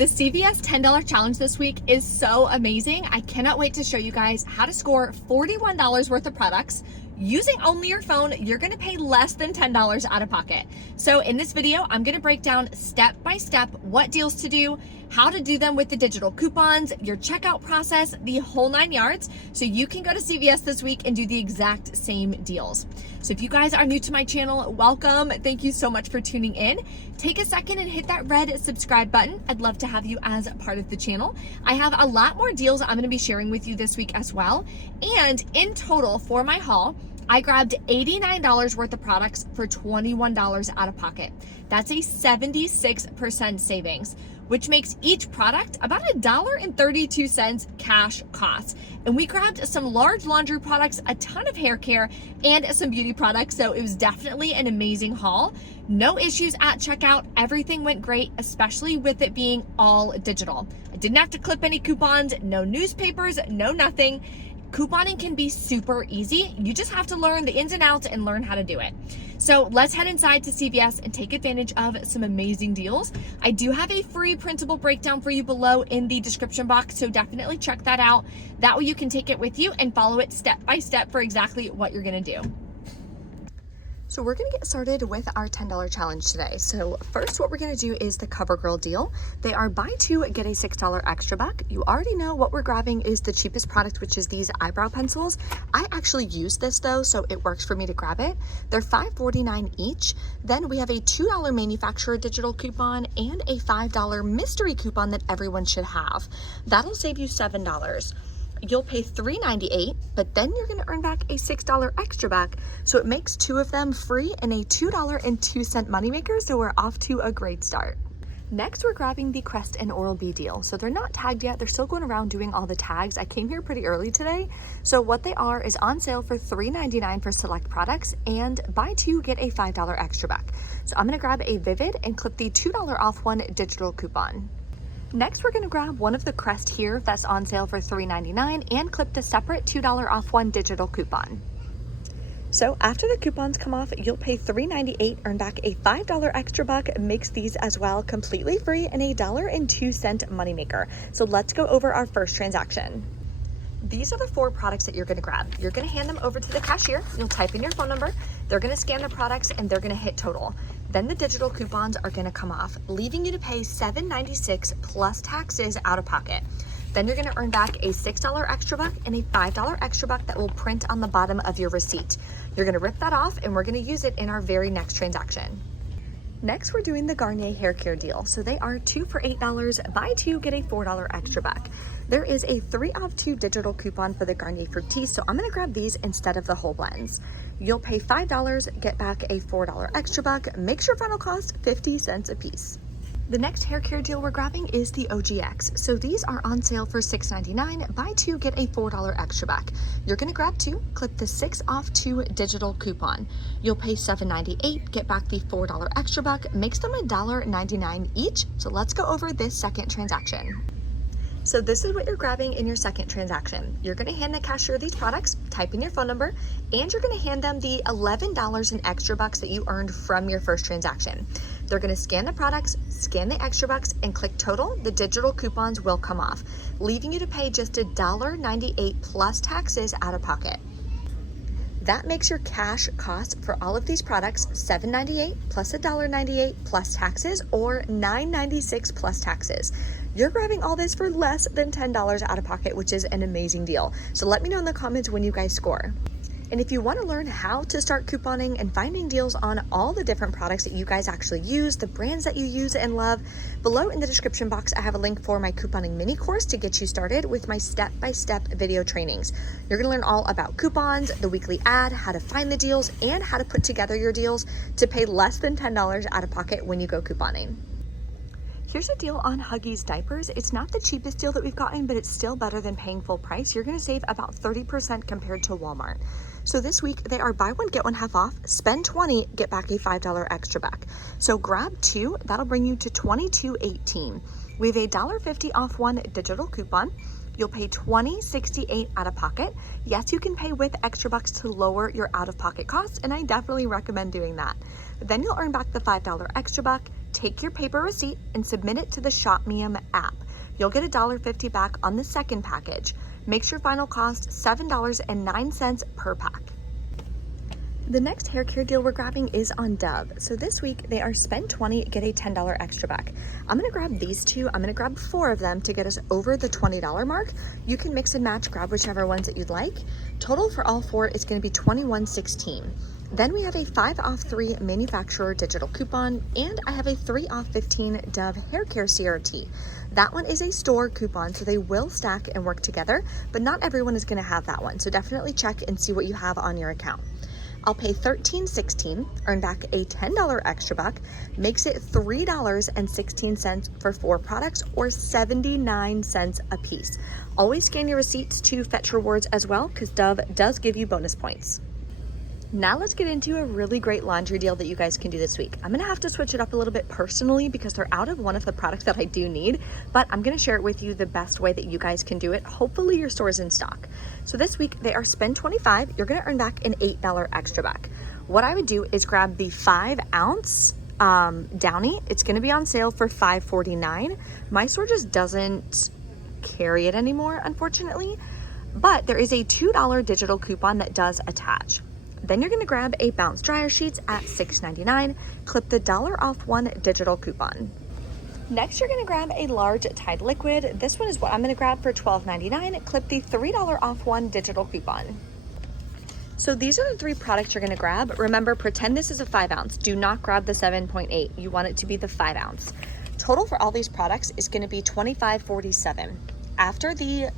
The CVS $10 challenge this week is so amazing. I cannot wait to show you guys how to score $41 worth of products. Using only your phone, you're gonna pay less than $10 out of pocket. So in this video, I'm gonna break down step by step what deals to do, how to do them with the digital coupons, your checkout process, the whole 9 yards, so you can go to CVS this week and do the exact same deals. So if you guys are new to my channel, welcome. Thank you so much for tuning in. Take a second and hit that red subscribe button. I'd love to have you as a part of the channel. I have a lot more deals I'm gonna be sharing with you this week as well. And in total for my haul, I grabbed $89 worth of products for $21 out of pocket. That's a 76% savings, which makes each product about $1.32 cash cost. And we grabbed some large laundry products, a ton of hair care, and some beauty products. So it was definitely an amazing haul. No issues at checkout. Everything went great, especially with it being all digital. I didn't have to clip any coupons, no newspapers, no nothing. Couponing can be super easy. You just have to learn the ins and outs and learn how to do it. So let's head inside to CVS and take advantage of some amazing deals. I do have a free printable breakdown for you below in the description box, so definitely check that out. That way you can take it with you and follow it step by step for exactly what you're gonna do. So we're gonna get started with our $10 challenge today. So first what we're gonna do is the Covergirl deal. They are buy two, get a $6 extra buck. You already know what we're grabbing is the cheapest product, which is these eyebrow pencils. I actually use this though, so it works for me to grab it. They're $5.49 each. Then we have a $2 manufacturer digital coupon and a $5 mystery coupon that everyone should have. That'll save you $7. You'll pay $3.98, but then you're gonna earn back a $6 extra back. So it makes two of them free and a $2.02 moneymaker, so we're off to a great start. Next, we're grabbing the Crest and Oral-B deal. So they're not tagged yet. They're still going around doing all the tags. I came here pretty early today. So what they are is on sale for $3.99 for select products and buy two, get a $5 extra back. So I'm gonna grab a Vivid and clip the $2 off one digital coupon. Next, we're gonna grab one of the Crest here that's on sale for $3.99 and clip the separate $2 off one digital coupon. So after the coupons come off, you'll pay $3.98, earn back a $5 extra buck, makes these as well completely free and a $1.02 moneymaker. So let's go over our first transaction. These are the 4 products that you're gonna grab. You're gonna hand them over to the cashier. You'll type in your phone number. They're gonna scan the products and they're gonna hit total. Then the digital coupons are gonna come off, leaving you to pay $7.96 plus taxes out of pocket. Then you're gonna earn back a $6 extra buck and a $5 extra buck that will print on the bottom of your receipt. You're gonna rip that off and we're gonna use it in our very next transaction. Next, we're doing the Garnier hair care deal. So they are 2 for $8, buy 2, get a $4 extra buck. There is a 3 off 2 digital coupon for the Garnier Fructis, so I'm gonna grab these instead of the whole blends. You'll pay $5, get back a $4 extra buck, makes your final cost 50 cents a piece. The next hair care deal we're grabbing is the OGX. So these are on sale for $6.99, buy 2, get a $4 extra back. You're gonna grab 2, clip the 6 off 2 digital coupon. You'll pay $7.98, get back the $4 extra buck, makes them $1.99 each. So let's go over this second transaction. So this is what you're grabbing in your second transaction. You're gonna hand the cashier these products, type in your phone number, and you're gonna hand them the $11 in extra bucks that you earned from your first transaction. They're gonna scan the products, scan the extra bucks, and click total. The digital coupons will come off, leaving you to pay just $1.98 plus taxes out of pocket. That makes your cash cost for all of these products $7.98 plus $1.98 plus taxes, or $9.96 plus taxes. You're grabbing all this for less than $10 out of pocket, which is an amazing deal. So let me know in the comments when you guys score. And if you want to learn how to start couponing and finding deals on all the different products that you guys actually use, the brands that you use and love, below in the description box, I have a link for my couponing mini course to get you started with my step-by-step video trainings. You're going to learn all about coupons, the weekly ad, how to find the deals, and how to put together your deals to pay less than $10 out of pocket when you go couponing. Here's a deal on Huggies diapers. It's not the cheapest deal that we've gotten, but it's still better than paying full price. You're gonna save about 30% compared to Walmart. So this week they are buy one, get one half off, spend 20, get back a $5 extra back. So grab 2, that'll bring you to $22.18. We have a $1.50 off one digital coupon. You'll pay $20.68 out of pocket. Yes, you can pay with extra bucks to lower your out-of-pocket costs, and I definitely recommend doing that. Then you'll earn back the $5 extra buck, take your paper receipt and submit it to the ShopMeum app. You'll get $1.50 back on the second package. Makes your final cost $7.09 per pack. The next hair care deal we're grabbing is on Dove. So this week they are spend $20, get a $10 extra back. I'm gonna grab these two. I'm gonna grab 4 of them to get us over the $20 mark. You can mix and match, grab whichever ones that you'd like. Total for all 4 is gonna be $21.16. Then we have a 5 off 3 manufacturer digital coupon, and I have a 3 off 15 Dove hair care CRT. That one is a store coupon, so they will stack and work together, but not everyone is gonna have that one. So definitely check and see what you have on your account. I'll pay $13.16, earn back a $10 extra buck, makes it $3.16 for 4 products, or 79 cents a piece. Always scan your receipts to fetch rewards as well, because Dove does give you bonus points. Now let's get into a really great laundry deal that you guys can do this week. I'm gonna have to switch it up a little bit personally because they're out of one of the products that I do need, but I'm gonna share it with you the best way that you guys can do it. Hopefully your store is in stock. So this week they are spend $25, you're gonna earn back an $8 extra back. What I would do is grab the 5 ounce Downy. It's gonna be on sale for $5.49. My store just doesn't carry it anymore, unfortunately, but there is a $2 digital coupon that does attach. Then you're gonna grab a Bounce dryer sheets at $6.99, clip the $1 off 1 digital coupon. Next, you're gonna grab a large Tide liquid. This one is what I'm gonna grab for $12.99, clip the $3 off 1 digital coupon. So these are the 3 products you're gonna grab. Remember, pretend this is a 5 ounce. Do not grab the 7.8. You want it to be the 5 ounce. Total for all these products is gonna be $25.47. After the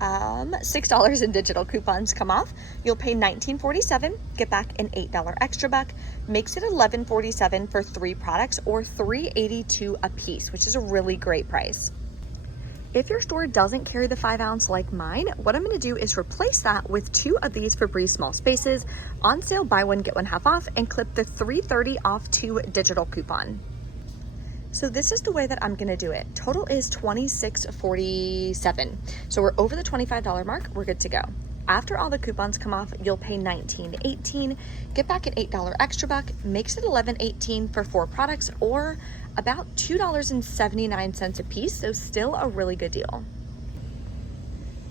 $6 in digital coupons come off, you'll pay $19.47, get back an $8 extra buck, makes it $11.47 for 3 products, or $3.82 a piece, which is a really great price. If your store doesn't carry the 5 ounce like mine, what I'm gonna do is replace that with 2 of these Febreze small spaces, on sale, buy one, get one half off, and clip the $3.30 off 2 digital coupon. So this is the way that I'm gonna do it. Total is $26.47. So we're over the $25 mark, we're good to go. After all the coupons come off, you'll pay $19.18, get back an $8 extra buck, makes it $11.18 for 4 products, or about $2.79 a piece, so still a really good deal.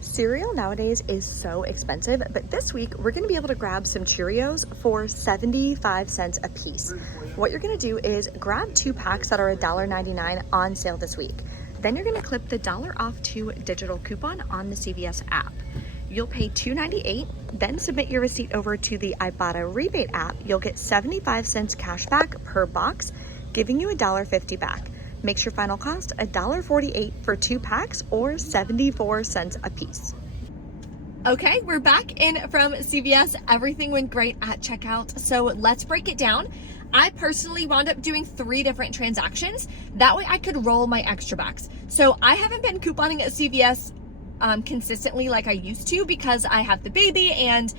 Cereal nowadays is so expensive, but this week we're gonna be able to grab some Cheerios for 75 cents a piece. What you're gonna do is grab 2 packs that are $1.99 on sale this week. Then you're gonna clip the $1 off 2 digital coupon on the CVS app. You'll pay $2.98, then submit your receipt over to the Ibotta Rebate app. You'll get 75 cents cash back per box, giving you $1.50 back. Makes your final cost $1.48 for 2 packs, or 74 cents a piece. Okay, we're back in from CVS. Everything went great at checkout, so let's break it down. I personally wound up doing 3 different transactions. That way I could roll my extra bucks. So I haven't been couponing at CVS consistently like I used to because I have the baby, and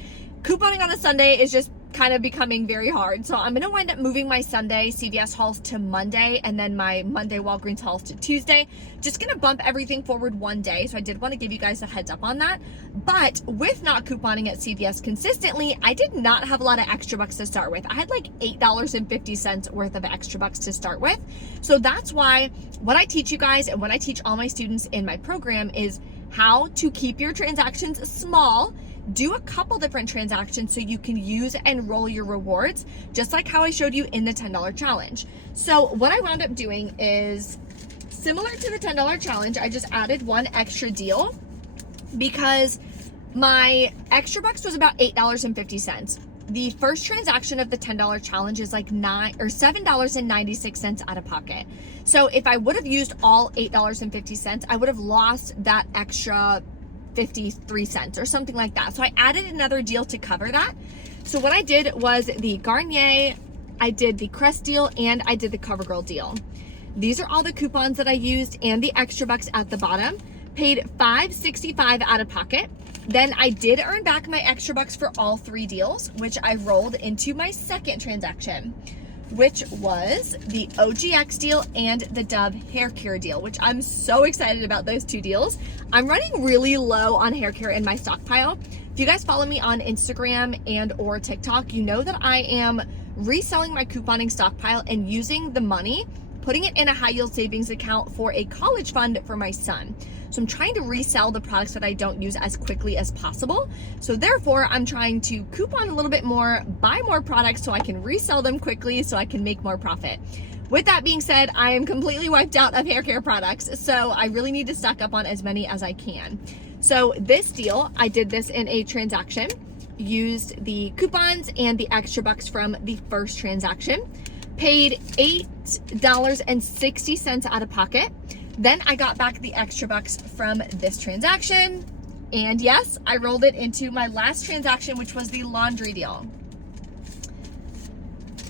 couponing on a Sunday is just kind of becoming very hard. So I'm gonna wind up moving my Sunday CVS hauls to Monday, and then my Monday Walgreens hauls to Tuesday. Just gonna bump everything forward one day. So I did want to give you guys a heads up on that. But with not couponing at CVS consistently, I did not have a lot of extra bucks to start with. I had like $8.50 worth of extra bucks to start with. So that's why what I teach you guys and what I teach all my students in my program is how to keep your transactions small. Do a couple different transactions so you can use and roll your rewards, just like how I showed you in the $10 challenge. So what I wound up doing is similar to the $10 challenge. I just added 1 extra deal because my extra bucks was about $8.50. The first transaction of the $10 challenge is like $7.96 out of pocket. So if I would have used all $8.50, I would have lost that extra 53 cents or something like that. So I added another deal to cover that. So what I did was the Garnier, I did the Crest deal, and I did the Covergirl deal. These are all the coupons that I used and the extra bucks at the bottom. Paid $5.65 out of pocket. Then I did earn back my extra bucks for all 3 deals, which I rolled into my second transaction, which was the OGX deal and the Dove hair care deal, which I'm so excited about those 2 deals. I'm running really low on hair care in my stockpile. If you guys follow me on Instagram and or TikTok, you know that I am reselling my couponing stockpile and using the money putting it in a high yield savings account for a college fund for my son. So I'm trying to resell the products that I don't use as quickly as possible. So therefore, I'm trying to coupon a little bit more, buy more products so I can resell them quickly so I can make more profit. With that being said, I am completely wiped out of hair care products, so I really need to stock up on as many as I can. So this deal, I did this in a transaction, used the coupons and the extra bucks from the first transaction, paid $8.60 out of pocket. Then I got back the extra bucks from this transaction. And yes, I rolled it into my last transaction, which was the laundry deal.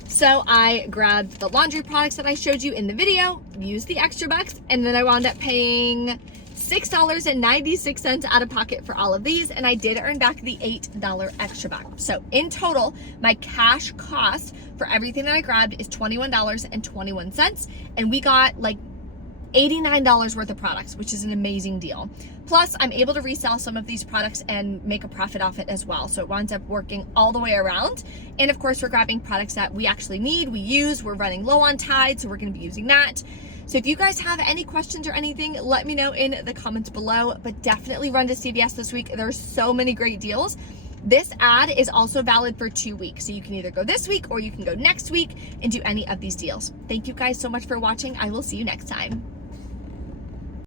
So I grabbed the laundry products that I showed you in the video, used the extra bucks, and then I wound up paying $6.96 out of pocket for all of these, and I did earn back the $8 extra buck. So in total, my cash cost for everything that I grabbed is $21.21, and we got like $89 worth of products, which is an amazing deal. Plus, I'm able to resell some of these products and make a profit off it as well. So it winds up working all the way around. And of course, we're grabbing products that we actually need, we use, we're running low on Tide, so we're gonna be using that. So if you guys have any questions or anything, let me know in the comments below, but definitely run to CVS this week. There's so many great deals. This ad is also valid for 2 weeks. So you can either go this week or you can go next week and do any of these deals. Thank you guys so much for watching. I will see you next time.